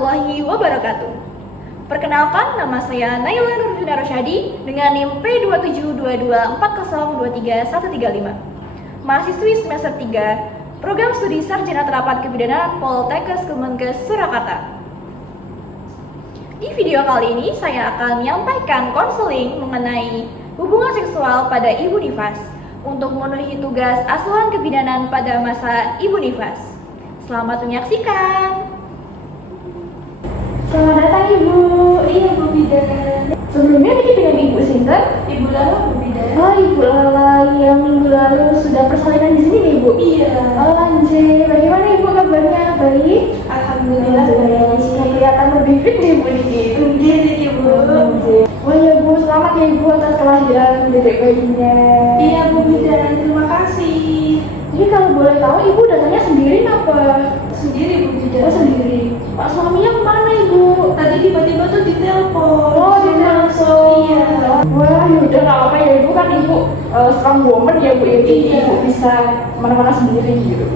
warahmatullahi wabarakatuh. Perkenalkan, nama saya Naila Nurfina Rosyadi dengan NIM P272240231335. Mahasiswi semester 3, Program Studi Sarjana Terapan Kebidanan Poltekkes Kemenkes Surakarta. Di video kali ini saya akan menyampaikan konseling mengenai hubungan seksual pada ibu nifas untuk memenuhi tugas asuhan kebidanan pada masa ibu nifas. Selamat menyaksikan. Selamat datang Ibu. Iya Bu Bidan. Sebelumnya niki dengan Ibu Sinten? Ibu Lala Bu Bidan. Oh Ibu Lala yang minggu lalu sudah persalinan di sini nih Ibu. Iya. Oh anjay, bagaimana Ibu kabarnya? Baik? Alhamdulillah baik. Sudah kelihatan lebih fit nih Ibu niki. Iya Ibu. Oh iya Bu, selamat ya Ibu atas kelahiran dedek bayinya. Iya Bu Bidan, terima kasih. Jadi kalau boleh tahu Ibu datangnya sendiri apa? Sendiri Bu Bidan. Oh sendiri. Pak suaminya kemana Ibu? Tadi tiba-tiba tuh ditelepon. Oh ditelepon. Iya. Wah yaudah gak apa-apa ya Ibu, kan Ibu strong woman ya Bu ya. Jadi Iya. Ibu bisa kemana-mana sendiri gitu.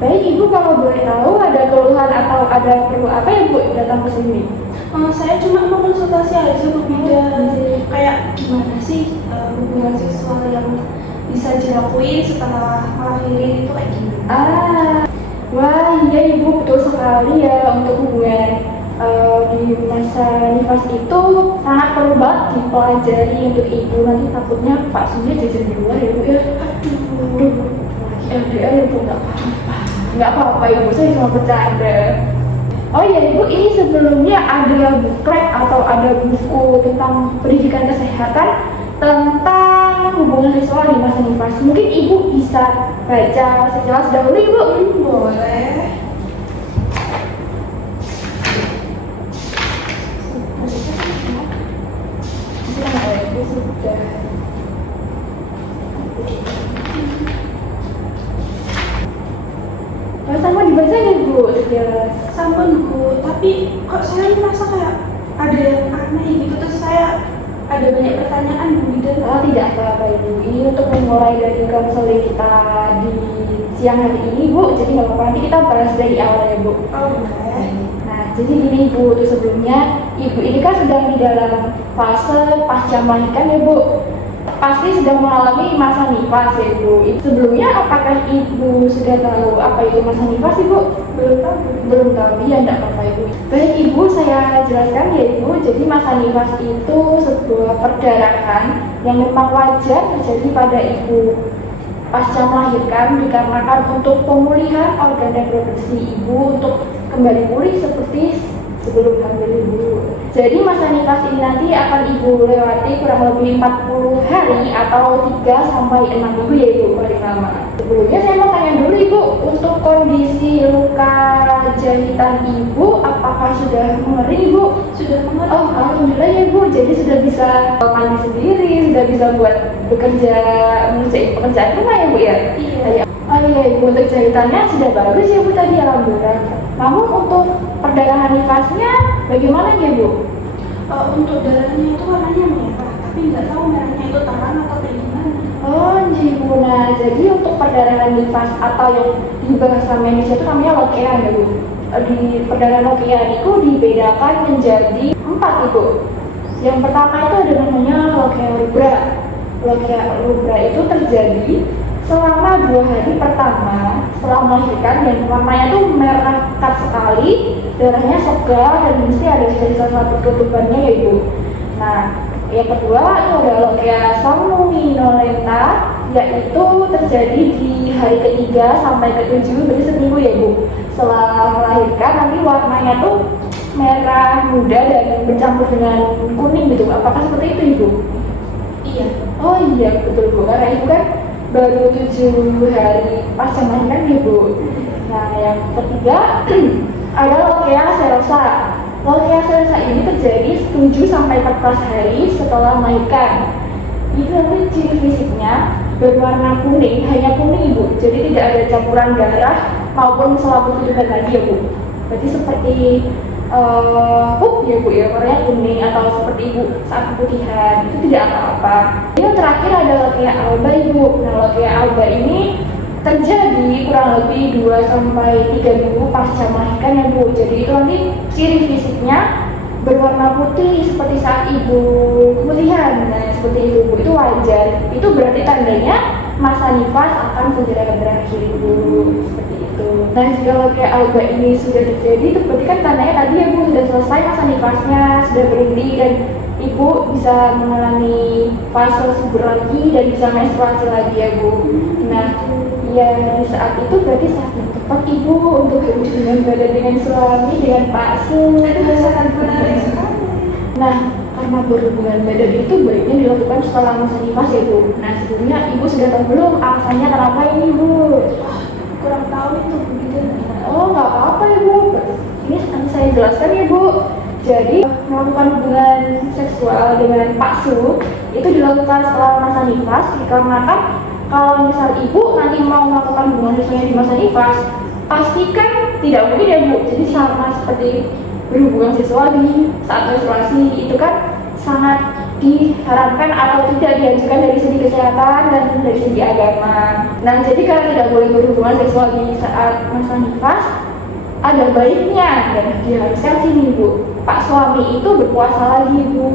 Baik Ibu, kalau boleh tahu ada keluhan atau ada perlu apa ya Bu datang ke sini? Saya cuma mau konsultasi aja Bu Bidan. Kayak gimana sih hubungan seksual yang bisa dilakuin setelah melahirin itu kayak gimana? Wah iya Ibu, betul sekali ya, untuk hubungan di masa nifas itu sangat perlu banget dipelajari untuk Ibu. Nanti takutnya Pak Surya jajan di luar ya Bu ya. Aduh, lagi LDR ya Bu, nggak apa-apa Ibu, saya cuma bercanda. Oh iya Ibu, ini sebelumnya ada buklet atau ada buku tentang pendidikan kesehatan tentang hubungan seksual di masa nifas. Mungkin Ibu bisa baca sejelas dahulu Ibu. Boleh. Sama dibaca ya Bu sejelas. Sampun Bu, tapi kok saya merasa kayak ada yang aneh gitu, terus saya ada banyak pertanyaan Bu Bidan. Oh tidak apa-apa Ibu, ini untuk memulai dari konseling kita di siang hari ini Bu, jadi nggak apa-apa, nanti kita bahas dari awal ya Bu. Oh boleh. Nah jadi gini Bu, untuk sebelumnya Ibu ini kan sedang di dalam fase pasca melahirkan ya Bu. Pasti sedang mengalami masa nifas ya Bu. Sebelumnya apakah Ibu sudah tahu apa itu masa nifas Ibu? Belum tahu ya, enggak apa-apa Ibu. Baik Ibu, saya jelaskan ya Ibu. Jadi masa nifas itu sebuah perdarahan yang memang wajar terjadi pada Ibu pasca melahirkan, dikarenakan untuk pemulihan organ reproduksi Ibu untuk kembali pulih seperti sebelum hamil Ibu. Jadi masa nifas ini nanti akan Ibu lewati kurang lebih 40 hari atau 3 sampai 6 minggu ya Ibu paling lama. Sebelumnya saya mau tanya dulu Ibu, untuk kondisi luka jahitan Ibu apakah sudah mengering Ibu? Sudah mengerti. Oh alhamdulillah ya Bu, jadi sudah bisa mandi sendiri, sudah bisa buat bekerja, mengerjakan pekerjaan rumah ya Bu ya? Iya. Oh iya Ibu, untuk jahitannya sudah bagus ya Bu tadi, alhamdulillah. Namun untuk perdarahan nifasnya bagaimana ya Bu? Untuk darahnya itu warnanya merah, tapi nggak tahu merahnya itu terang atau kayak gimana. Oh Bu, nah jadi untuk perdarahan nifas atau yang di bahasa medis itu namanya lokean ya Bu. Di perdarahan lokean itu dibedakan menjadi 4 Ibu. Yang pertama itu ada namanya lokea rubra. Lokea rubra itu terjadi selama 2 hari pertama setelah melahirkan dan warnanya tuh merah pekat sekali, darahnya segar dan mesti ada dari salah satu ketubannya ya Ibu. Nah, yang kedua itu ada lokea somnolenta, yaitu terjadi di hari ketiga sampai ke-7, berarti seminggu ya Bu. Setelah melahirkan nanti warnanya tuh merah muda dan bercampur dengan kuning gitu. Apakah seperti itu Ibu? Iya. Oh iya betul Bu, karena Ibu kan baru 7 hari pasca melahirkan ya Bu. Nah yang ketiga ada lokea serosa. Lokea serosa ini terjadi 7 sampai 14 hari setelah melahirkan. Itu nanti ciri fisiknya berwarna kuning, hanya kuning Ibu. Jadi tidak ada campuran darah maupun selaput ketuban lagi ya Bu. Berarti seperti pup ya Bu ya, warnanya kuning atau seperti Ibu saat keputihan, itu tidak apa-apa. Yang terakhir ada lokea alba Ibu. Nah lokea alba ini terjadi kurang lebih 2 sampai 3 minggu pasca melahirkan ya Bu. Jadi itu nanti ciri fisiknya berwarna putih seperti saat ibu kemutihan. Nah, seperti itu Bu, itu wajar. Itu berarti tandanya masa nifas akan segera berakhir Bu, seperti itu. Nah, kalau kayak alga ini sudah terjadi, itu berarti kan tandanya tadi ya Bu, sudah selesai masa nifasnya, sudah berhenti dan ibu bisa mengalami fase subur lagi dan bisa menstruasi lagi ya Bu. Nah, ya di saat itu berarti saat yang tepat ibu untuk berhubungan badan dengan suami, dengan Pak Su. Itu sangat menarik sekali. Nah, karena berhubungan badan itu baiknya dilakukan setelah masa nifas ya Bu. Nah, sebelumnya ibu sudah tahu belum alasannya kenapa ini Bu? Kurang tahu itu begitu. Oh, nggak apa-apa ya Bu. Ini akan saya jelaskan ya Bu. Jadi melakukan hubungan seksual dengan Pak Su itu dilakukan setelah masa nifas dikarenakan kalau misal ibu nanti mau melakukan hubungan seksualnya di masa nifas, pastikan tidak mungkin ya Bu. Jadi sama seperti berhubungan seksual di saat menstruasi itu kan sangat diharapkan atau tidak dianjurkan dari segi kesehatan dan dari segi agama. Nah, jadi kalau tidak boleh berhubungan seksual di saat masa nifas, ada baiknya dan diharuskan sini Bu, Pak suami itu berpuasa lagi Bu.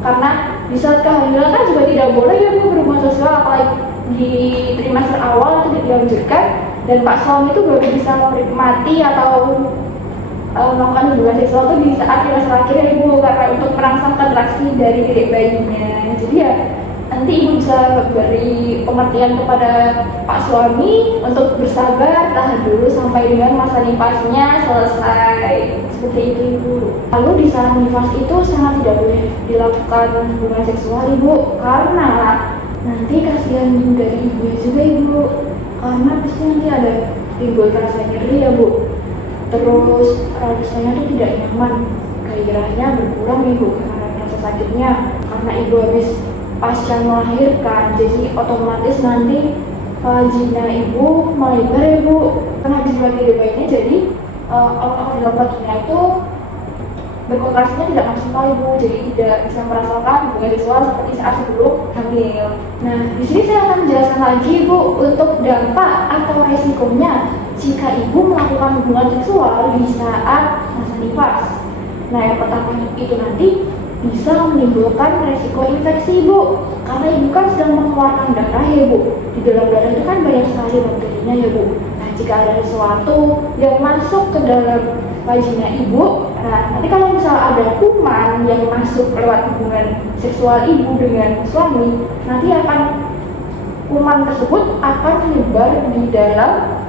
Karena di saat kehamilan kan juga tidak boleh ya Bu berhubungan seksual, apalagi di trimester awal itu tidak dianjurkan, dan Pak suami itu baru bisa menikmati atau melakukan hubungan seksual itu di saat trimester akhir ya Ibu, karena untuk merangsang kontraksi dari diri bayinya. Jadi ya nanti ibu bisa beri pengertian kepada Pak suami untuk bersabar, tahan dulu sampai dengan masa nifasnya selesai, seperti itu Ibu. Lalu di saat nifas itu sangat tidak boleh dilakukan hubungan seksual Ibu, karena nanti kasihan dari ibu juga Ibu, karena pasti nanti ada timbul rasa nyeri ya Bu. Terus rasanya tuh tidak nyaman, gairahnya berkurang Ibu karena rasa sakitnya, karena ibu habis pasca melahirkan, jadi otomatis nanti vagina ibu melebar ya Bu, karena habis melahirkan bayinya, jadi otot dalam vagina itu berkontraksinya tidak maksimal Ibu, jadi tidak bisa merasakan hubungan seksual seperti saat sebelum hamil. Nah, di sini saya akan menjelaskan lagi Bu untuk dampak atau resikonya jika ibu melakukan hubungan seksual di saat masa nifas. Nah, yang pertama itu nanti bisa menimbulkan resiko infeksi Bu, karena ibu kan sedang mengeluarkan darah ya Bu. Di dalam darah itu kan banyak sekali bakterinya ya Bu. Nah, jika ada sesuatu yang masuk ke dalam vagina ibu, nah nanti kalau misal ada kuman yang masuk lewat hubungan seksual ibu dengan suami, nanti kuman tersebut akan menyebar di dalam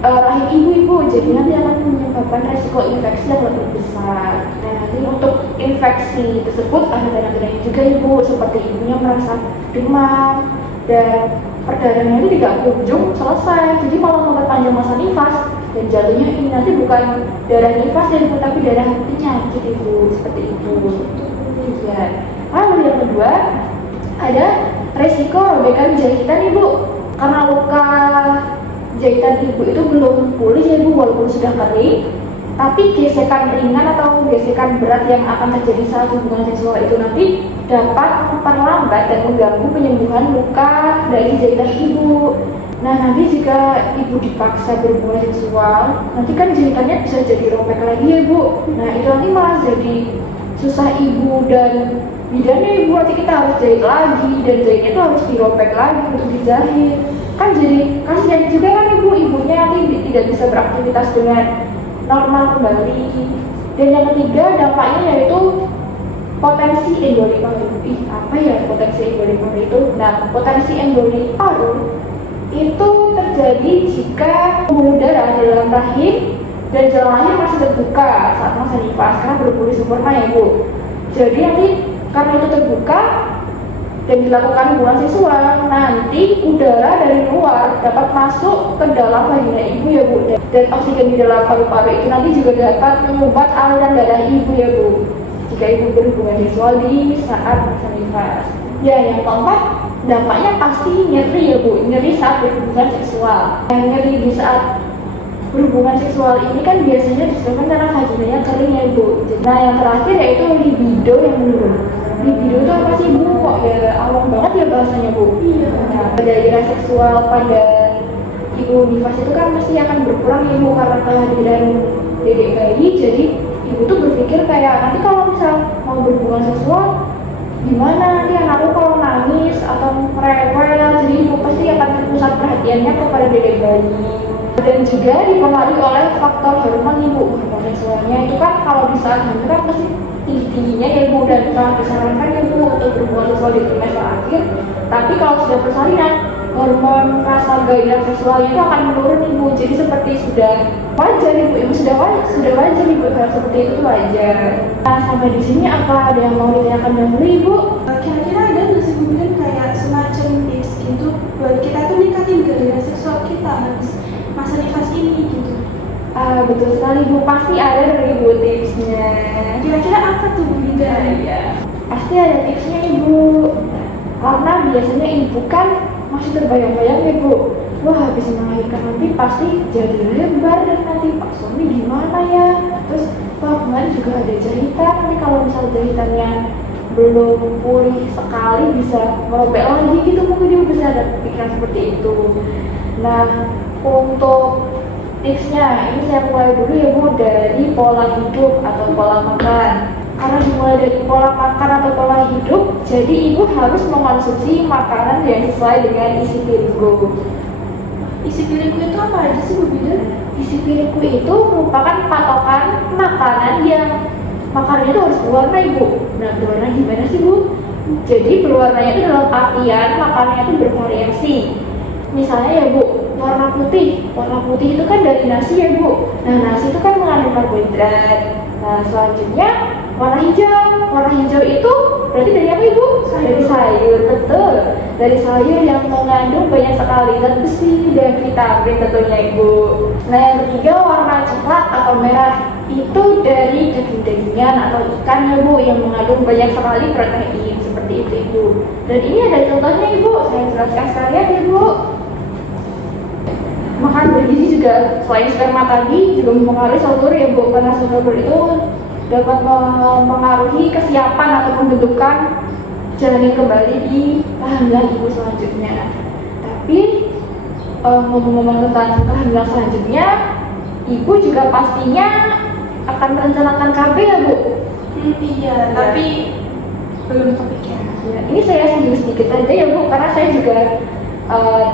rahim ibu, jadi nanti akan menyebabkan resiko infeksi yang lebih besar. Nah, nanti untuk infeksi tersebut ada tanda-tandanya juga Ibu, seperti ibunya merasa demam dan perdarahannya itu tidak kunjung selesai. Jadi malah memperpanjang masa nifas dan jatuhnya ini nanti bukan darah nifas ya Ibu, tapi darah penyakit Ibu, seperti itu. Ya. Lalu yang kedua ada resiko robekan jahitan Ibu, karena luka jahitan ibu itu belum pulih ya Bu, walaupun sudah kering, tapi gesekan ringan atau gesekan berat yang akan terjadi saat hubungan seksual itu nanti dapat memperlambat dan mengganggu penyembuhan luka dari jahitan ibu. Nah, nanti jika ibu dipaksa berhubungan seksual, nanti kan jahitannya bisa jadi robek lagi ya Bu. Nah, itu nanti malah jadi susah ibu dan bidannya Ibu, nanti kita harus jahit lagi dan jahitnya itu harus dirobek lagi untuk dijahit. Kan jadi kasihan juga kan ibunya nanti tidak bisa beraktivitas dengan normal kembali. Dan yang ketiga dampaknya yaitu potensi emboli paru. Apa ya potensi emboli paru itu? Nah, potensi emboli paru itu terjadi jika pembuluh darah dalam rahim dan jalan lahir masih terbuka saat masa nifas karena berpulih sempurna ya Bu. Jadi nanti karena itu terbuka dan dilakukan hubungan seksual, nanti udara dari luar dapat masuk ke dalam vagina ibu ya Bu, dan oksigen di dalam paru-paru itu nanti juga dapat mengubah aliran darah ibu ya Bu, jika ibu berhubungan seksual di saat masa nifas. Ya, yang keempat dampaknya pasti nyeri ya Bu, nyeri saat berhubungan seksual. Yang nyeri di saat berhubungan seksual ini kan biasanya disebabkan karena vaginanya kering ya Bu. Nah, yang terakhir yaitu libido yang menurun. Libido itu apa sih Bu? Kok ya awam banget ya bahasanya Bu? Iya. Nah, gairah seksual pada ibu nifas itu kan pasti akan berkurang ya Bu, karena kehadiran dedek berhubungan seksual, gimana nanti anakku kalau nangis atau rewel, jadi ibu pasti akan pusat perhatiannya kepada dedek bayi. Dan juga dipengaruhi oleh faktor hormon ibu. Hormon seksualnya itu kan kalau di saat hamil kan pasti tingginya ya ibu, dan sangat disarankan ya ibu untuk berhubungan seksual di trimester akhir. Tapi kalau sudah persalinan, hormon rasa gairah seksualnya itu akan menurun ibu. Jadi seperti sudah wajar ibu, sudah wajar ibu, hal seperti itu tuh wajar. Nah, sampai di sini apa ada yang mau ditanyakan dahulu ibu? Kira-kira ada nggak sih Bu Bidan kayak semacam tips gitu buat kita tuh ningkatin gairah seksual kita habis masa nifas ini gitu? Betul sekali ibu, pasti ada dari ibu tipsnya. Kira-kira apa tuh Bu Bidan? Pasti ada tipsnya ibu, karena biasanya ibu kan masih terbayang-bayang ibu, wah habis melahirkan nanti pasti jadi lebar, dan nanti pak suami gimana ya, terus wah kemarin juga ada jahitan, nanti kalau misal jahitannya belum pulih sekali bisa merobek lagi gitu, mungkin ibu bisa ada pikiran seperti itu. Nah, untuk tipsnya ini saya mulai dulu ya bu, dari pola hidup atau pola makan. Karena dimulai dari pola makan atau pola hidup, jadi ibu harus mengkonsumsi makanan yang sesuai dengan isi piringku. Isi piringku itu apa aja sih Bu Bidan? Isi piringku itu merupakan patokan makanan yang makanannya itu harus berwarna ibu. Nah, berwarna gimana sih bu? Jadi berwarnanya itu dalam artian makanannya itu bervariasi. Misalnya ya bu, warna putih itu kan dari nasi ya bu. Nah, nasi itu kan mengandung karbohidrat. Nah, selanjutnya warna hijau itu berarti dari apa ibu? Dari sayur, betul. Dari sayur yang mengandung banyak sekali zat besi dan vitamin tentunya ibu. Nah, yang ketiga warna coklat atau merah itu dari daging-dagingan atau ikan ya bu, yang mengandung banyak sekali protein seperti itu ibu. Dan ini ada contohnya ibu, saya jelaskan sekalian ya bu. Makan bergizi juga selain sperma tadi juga mempengaruhi sel telur ya bu, karena sel telur itu dapat mempengaruhi kesiapan atau pembentukan janin kembali di kehamilan ibu selanjutnya. Tapi ngomong-ngomong tentang kehamilan selanjutnya, ibu juga pastinya akan merencanakan KB ya bu? Iya, tapi belum kepikiran. Ya, ini saya singgung sedikit saja ya bu, karena saya juga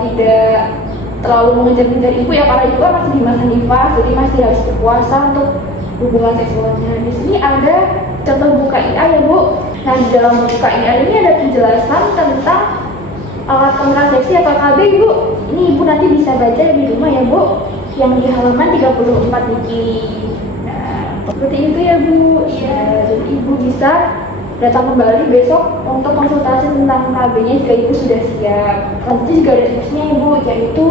tidak terlalu mengejar-ngejar ibu ya, karena ibu kan masih di masa nifas, jadi masih harus berpuasa untuk hubungan seksualnya. Di sini ada contoh buku KIA ya bu. Nah, di dalam buku KIA ini ada penjelasan tentang alat kontrasepsi atau KB ibu. Ini ibu nanti bisa baca di rumah ya bu, yang di halaman 34 ini. Nah, seperti itu ya bu. Ya, jadi ibu bisa datang kembali besok untuk konsultasi tentang KB-nya jika ibu sudah siap. Selanjutnya juga ada tipsnya ibu, yaitu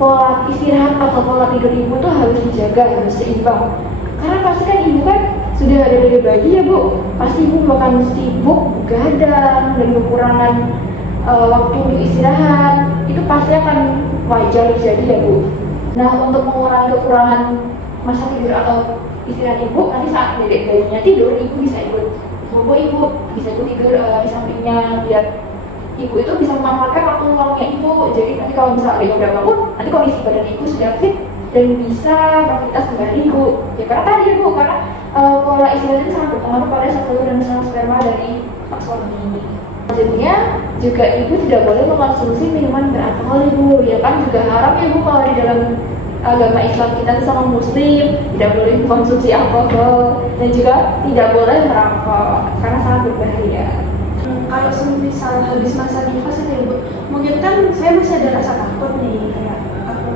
pola istirahat atau pola tidur ibu tuh harus dijaga, harus seimbang. Karena pasti kan ibu kan sudah ada dari bayi ya bu, pasti ibu akan sibuk, begadang, dan kekurangan waktu untuk istirahat, itu pasti akan wajar terjadi ya bu. Nah, untuk mengurangi kekurangan masa tidur atau istirahat ibu, nanti saat dedek bayinya tidur, ibu bisa ikut bobo ibu, bisa ikut tidur di sampingnya, biar ibu itu bisa memanfaatkan waktu luangnya ibu. Jadi nanti kalau misalnya ada udah bangun, nanti kondisi badan ibu sudah fit dan bisa beraktivitas kembali ibu. Ya karena tadi ibu, karena pola istirahat itu sangat berpengaruh pada sel telur dan sel sperma dari pak suami. Selanjutnya juga ibu tidak boleh mengkonsumsi minuman beralkohol ibu. Ya kan juga haram ya ibu, kalau di dalam agama Islam kita itu sama muslim tidak boleh mengkonsumsi alkohol, dan juga tidak boleh merokok karena sangat berbahaya. Kalau misal habis masa nifas itu ibu, mungkin kan saya masih ada rasa takut nih, kayak aku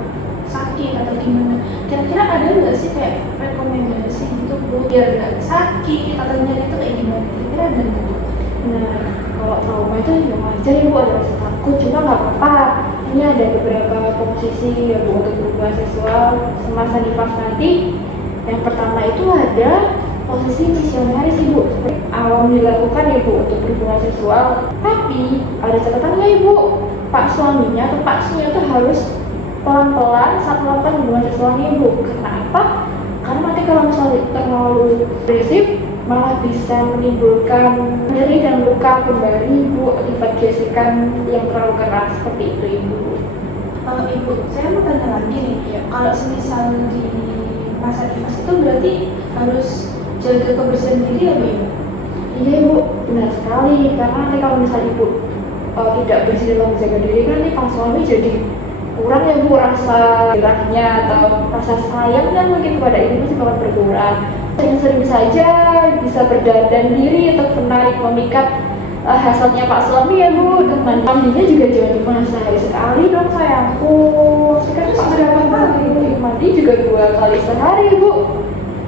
sakit atau gimana. Kira-kira ada nggak sih kayak rekomendasi gitu bu, biar nggak sakit atau nyari itu kayak gimana? Kira-kira ada nggak? Nah, kalau trauma itu ya wajar ya bu, ada rasa takut, cuma nggak apa-apa. Ini ada beberapa posisi ya bu untuk berhubungan seksual semasa nifas nanti. Yang pertama itu ada posisi misionaris ibu, awam dilakukan ya bu untuk berhubungan seksual. Tapi ada catatannya ibu, pak suaminya atau pak suaminya itu harus pelan-pelan saat melakukan hubungan seksualnya ibu. Karena apa? Karena nanti kalau misalnya terlalu agresif, malah bisa menimbulkan nyeri dan luka kembali ibu akibat gesekan yang terlalu keras seperti itu ibu. Ibu, saya mau tanya lagi nih, kalau semisal di masa nifas itu berarti harus jaga kebersihan diri ya bu? Iya ibu, benar sekali. Karena nanti kalau misalnya ibu tidak bersih dalam menjaga diri kan nanti pas suami jadi kurang ya bu, rasa geraknya atau rasa sayangnya mungkin kepada ibu masih bakal berkurang. Sering-sering saja bisa berdandan diri atau menarik memikat hasilnya pak suami ya bu. Dan mandinya juga jangan cuma sehari sekali dong sayangku. Kan Seberapa kali? mandi juga 2 kali sehari bu.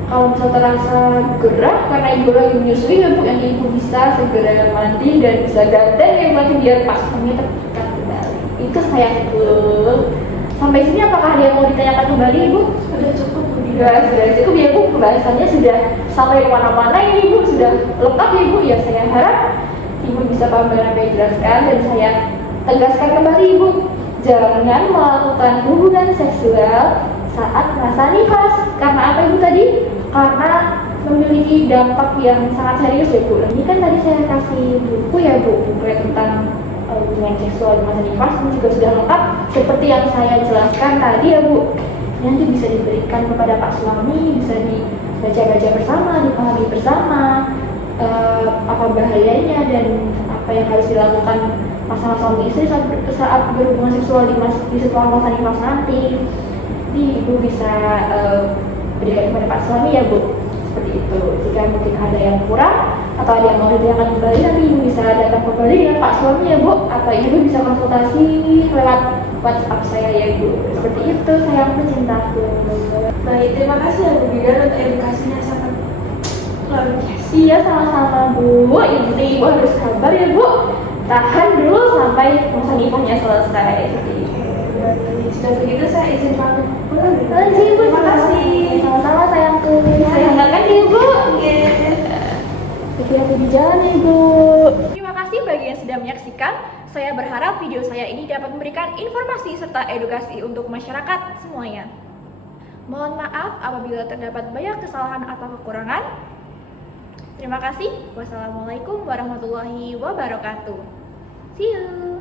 Kalau misal terasa gerak karena ibu lagi menyusui ya bu, yang ibu bisa segera mandi dan bisa dandan ya bu, biar pas kami terpikat kembali. Itu sayangku. Sampai sini apakah ada yang mau ditanyakan kembali ibu? Sudah cukup Bu. Sudah cukup ya bu, pembahasannya sudah sampai kemana-mana ini bu, sudah lengkap ya bu. Ya saya harap ibu bisa paham dengan apa yang dijelaskan dan saya tegaskan kembali ibu, jangan melakukan hubungan seksual saat masa nifas. Karena apa ibu tadi? Karena memiliki dampak yang sangat serius ya bu. Ini kan tadi saya kasih buku ya bu, buku tentang hubungan seksual di masa nifas, ini juga sudah lengkap seperti yang saya jelaskan tadi ya bu. Nanti bisa diberikan kepada pak suami, bisa dibaca-baca bersama, dipahami bersama apa bahayanya dan apa yang harus dilakukan pasangan suami istri saat berhubungan seksual di setelah masa nifas nanti. Jadi ibu bisa berikan kepada pak suami ya bu, seperti itu. Jika mungkin ada yang kurang atau ada yang mau ditanyakan kembali, nanti ibu bisa datang kembali dengan pak suami ya bu, atau ibu bisa konsultasi lewat WhatsApp saya ya bu. Seperti itu sayangku, cintaku. Baik, terima kasih ya Bu Bidan untuk edukasinya sangat luar biasa. Iya sama-sama bu. Yang penting ibu harus sabar ya bu, tahan dulu sampai masa nifasnya selesai. Jika begitu saya izin pamit pulang. Ibu, Terima kasih. sama-sama sayangku. Saya hangatkan ibu. Oke. Hati-hati di jalan ibu. Terima kasih bagi yang sudah menyaksikan. Saya berharap video saya ini dapat memberikan informasi serta edukasi untuk masyarakat semuanya. Mohon maaf apabila terdapat banyak kesalahan atau kekurangan. Terima kasih. Wassalamualaikum warahmatullahi wabarakatuh. See you.